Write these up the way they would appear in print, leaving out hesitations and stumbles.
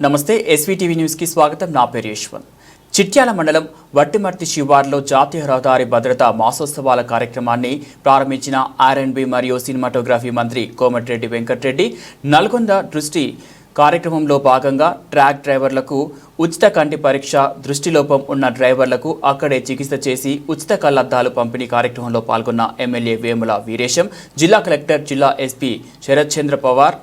నమస్తే ఎస్వీటీవీ న్యూస్ కి స్వాగతం. నా పేరు యశ్వంత్. చిట్యాల మండలం వట్టిమర్తి శివార్లో జాతీయ రహదారి భద్రతా మాసోత్సవాల కార్యక్రమాన్ని ప్రారంభించిన ఆర్ఎండ్బి మరియు సినిమాటోగ్రఫీ మంత్రి కోమటిరెడ్డి వెంకటరెడ్డి నల్గొండ దృష్టి కార్యక్రమంలో భాగంగా ట్రాక్ డ్రైవర్లకు ఉచిత కంటి పరీక్ష, దృష్టిలోపం ఉన్న డ్రైవర్లకు అక్కడే చికిత్స చేసి ఉచిత కళ్లద్దాలు పంపిణీ కార్యక్రమంలో పాల్గొన్న ఎమ్మెల్యే వేముల వీరేశం, జిల్లా కలెక్టర్, జిల్లా ఎస్పీ శరత్ చంద్ర పవార్,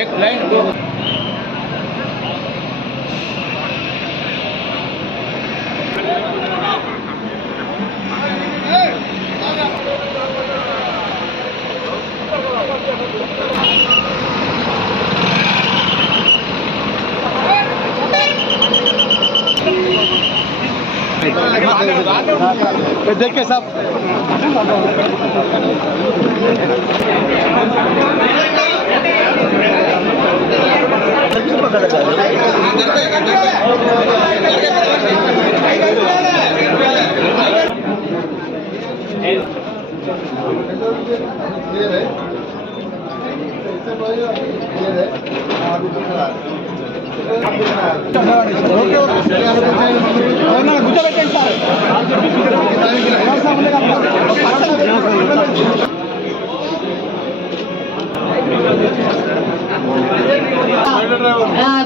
एक लाइन देखे सब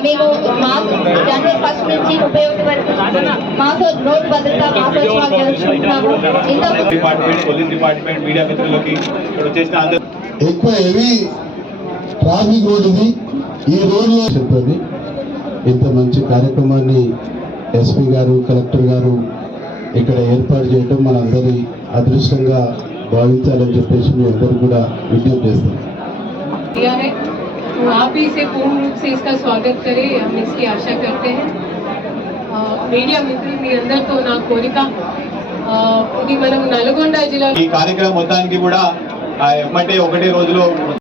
మేము జనవరి 1 నుంచి 31 వరకు మాతో రోడ్ భద్రతా మాసోత్సవాలు జరుపుకుంటున్నాము. పోలీస్ డిపార్ట్మెంట్, మీడియా మిత్రులకి ఎక్కువ హెవీ ట్రాఫిక్ రోడ్ ఇది. ఈ రోడ్లో చెప్పండి, ఇంత మంచి కార్యక్రమాన్ని ఎస్పీ గారు, కలెక్టర్ గారు ఇక్కడ ఏర్పాటు చేయడం మనందరి అదృష్టంగా భావించాలని చెప్పేసి మీ అందరూ కూడా విజ్ఞప్తి చేస్తాం. आप ही से पूर्ण रूप से इसका स्वागत करें, हम इसकी आशा करते हैं. मीडिया मित्रुలు మీ అందరితో నా కోరిక, ఇది మనం నల్గొండ జిల్లా ఈ కార్యక్రమం మొత్తానికి కూడా ఒకటే రోజులో